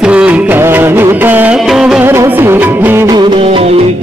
శ్రీకాళిపాకవర సిద్ధి వినాయక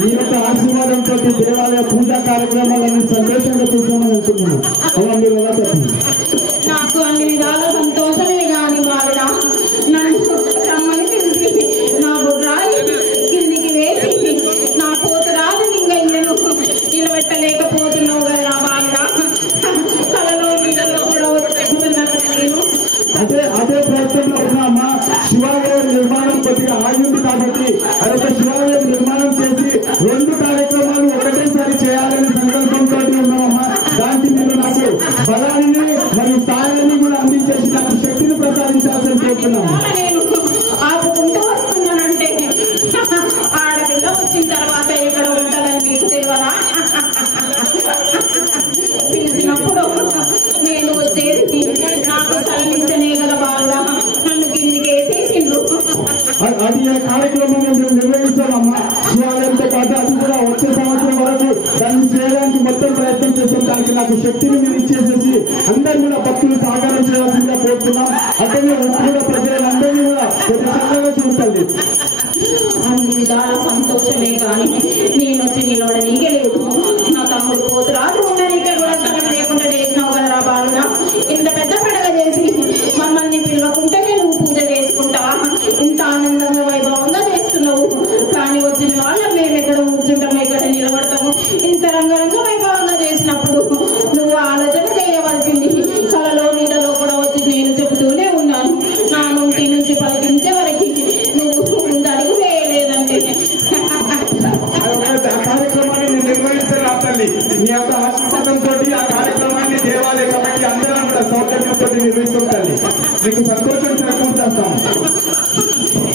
మీ యొక్క ఆశీర్వాదంతో దేవాలయ పూజా కార్యక్రమాలను సంతోషంగా చూసామని అనుకుంటున్నాను. అలా మీరు ఎలా చెప్పండి? నాకు అన్ని విధాల సంతోషమే కాని వాళ్ళ నన్ను రమ్మని పిలిచి నా బుర్రాయి కిందికి వేసి నా పోతురాజు ఇంకా ఇళ్ళను నిలబెట్టలేకపోతున్నావు కదా వాళ్ళ కలలో నీళ్ళలో కూడా వచ్చేస్తున్నారు. నేను అదే ప్రయత్నంలో ఉన్నామా? శివాలయ నిర్మాణం కొద్దిగా ఆగింది కాబట్టి అదొక శివాలయ నిర్మాణం చేసి 2 కార్యక్రమాలు ఒకటేసారి చేయాలనే సంకల్పంతో ఉన్నామమ్మా. దానికి మీరు నాకు బలాన్ని మరియు స్థాయిని కూడా అందించేసి నాకు శక్తిని ప్రసాదించాల్సిన కోరుతున్నాము. నేను ఆపుకుంటూ వస్తున్నానంటే ఆడపిల్ల వచ్చిన తర్వాత ఎక్కడ ఉండాలని మీకు తెలియదా? పిలిచినప్పుడు నేను వచ్చేది నాకు స్థలమిస్తేనే కదా వాళ్ళ నన్ను కిందికి వేసేసిండ్రు. అది ఆ కార్యక్రమాన్ని మేము నిర్వహిస్తామమ్మా. శివాలయంతో పాటు అది కూడా వచ్చే సంవత్సరం వరకు దాన్ని చేయడానికి మొత్తం ప్రయత్నం చేస్తాం. దానికి నాకు శక్తిని మీరు ఇచ్చేసేసి అందరూ కూడా భక్తులు సహకారం చేయాల్సిందిగా కోరుతున్నాం. అట్లనే కూడా ప్రజలందరినీ కూడా కొద్ది చక్కగా చూడండి. అన్ని విధాల సంతోషమే కానీ నేను వచ్చి నిలవడనీకే లేదు. నా తమ్ముడు పోతురాజు ఉండనీకే కూడా స్థలం లేకుండా చేసినావు కదరా బాలుగా. ఇంత పెద్ద పండుగ చేసి మమ్మల్ని పిలవకుంటే నేను పూజ చేసుకుంటావా? ఇంత ఆనందంగా వైభవంగా చేస్తున్నావు. కానీ వచ్చిన వాళ్ళు మేము ఎక్కడ కూర్చుంటాము, ఎక్కడ నిలబడతాము. ఇంత రంగరంగ వైభవంగా చేసినప్పుడు నువ్వు ఆలోచన చేయవలసింది. కలలో నీళ్ళలో కూడా వచ్చి నేను చెబుతూనే ఉన్నాను. నా నోటి నుంచి పలికించే వరకు నువ్వు ముందడుగు వేయలేదంటే ఆ కార్యక్రమాన్ని నేను నిర్వహిస్తాను. తల్లి మీ యొక్క ఆశీర్వాదంతో ఆ కార్యక్రమాన్ని దేవాలయ కాబట్టి అందరం కూడా సౌకర్యంతో నిర్వహిస్తాం తల్లి. నీకు సంతోషం చేస్తాం.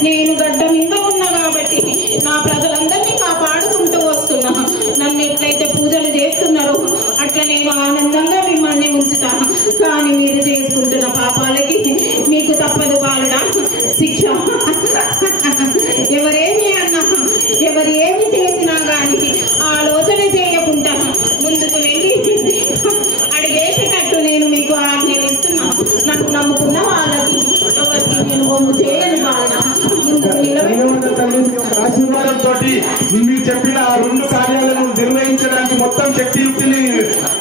నేను గడ్డ మీద ఉన్నా కాబట్టి నా ప్రజలందరినీ కాపాడుకుంటూ వస్తున్నా. నన్ను ఎట్లయితే పూజలు చేస్తున్నారో అట్లా నేను ఆనందంగా మిమ్మల్ని ఉంచుతా. కానీ మీరు చేసుకుంటున్న పాపాలకి మీకు తప్పదు బాలుడా శిక్ష. ఎవరేమి అన్నా ఎవరు ఏమి చేసినా గాని ఆలోచన చేయకుండా ముందుకు వెళ్ళి అడిగేసేటట్టు నేను మీకు ఆజ్ఞాపిస్తున్నా. నన్ను నమ్ముకున్న వాళ్ళకి ఎవరికి నేను బొమ్ము చేయను బాలుడా. ఆశీర్వాదంతో మీరు చెప్పిన ఆ 2 కార్యాలను నిర్వహించడానికి మొత్తం శక్తియుక్తిని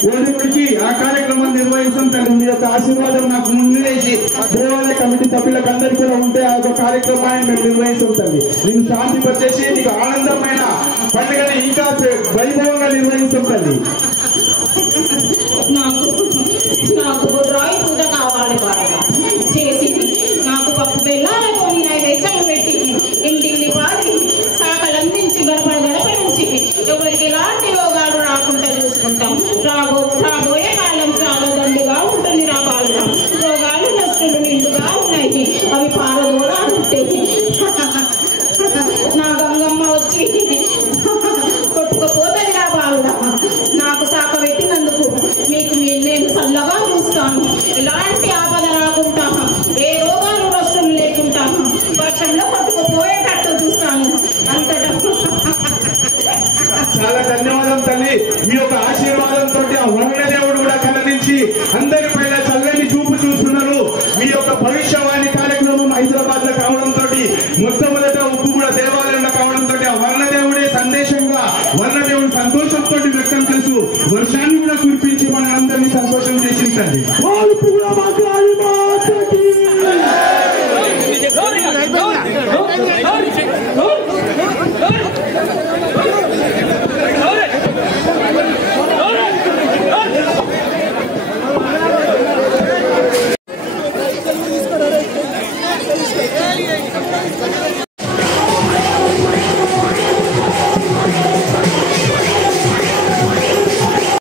ఓడిపడికి ఆ కార్యక్రమాన్ని నిర్వహించడం తల్లి. మీ యొక్క ఆశీర్వాదం నాకు ముందులేసి దేవాలయ కమిటీ సభ్యులకు అందరికీ కూడా ఉంటే ఆ యొక్క కార్యక్రమాన్ని మేము నిర్వహించడం తల్లి. నీకు శాంతిపరిచేసి నీకు ఆనందమైన పండుగని ఇంకా వైభవంగా నిర్వహించడం తల్లి. నాకు రాయి పూట కావాలి బాగా చేసి నాకు పప్పు బెల్లాలతోని నైవేద్యం పెట్టి ఇంటిని పాడి శాఖలందించి గడప నుంచి ఎవరికి ఎలాంటి రోగాలు రాకుండా చూసుకుంటాం. రాబోయే కాలం చాలా దండిగా ఉంటుంది. రాబాలుగా రోగాలు నష్టాలు నిండుగా ఉన్నాయి. అవి పారదోరాలంటే నా గంగమ్మ వచ్చి కొట్టుకుపోతుంది. రాబాలుగా నాకు శాఖ పెట్టినందుకు మీకు నేను చల్లగా చూస్తాను. ఎలాంటి ఆపద రాకుండా ఏ రోగాలు నష్టాలు లేకుండా వర్షంలో కొట్టుకుపోయేటట్టు చూస్తాను. అంతటా చాలా ధన్యవాదం తల్లి. మీ యొక్క ఆశీర్వాదంతో ఆ వరుణదేవుడు కూడా కలరించి అందరిపైన చల్లని చూపు చూస్తున్నారు. మీ యొక్క భవిష్యవాణి కార్యక్రమం హైదరాబాద్ లో కావడంతో మొట్టమొదట ఉప్పుగూడ దేవాలయంలో కావడంతో ఆ వర్ణదేవుడే సందేశంగా వర్ణదేవుడు సంతోషంతో వ్యక్తం చేస్తూ వర్షాన్ని కూడా కురిపించి మన అందరినీ సంతోషం చేసింది తల్లి.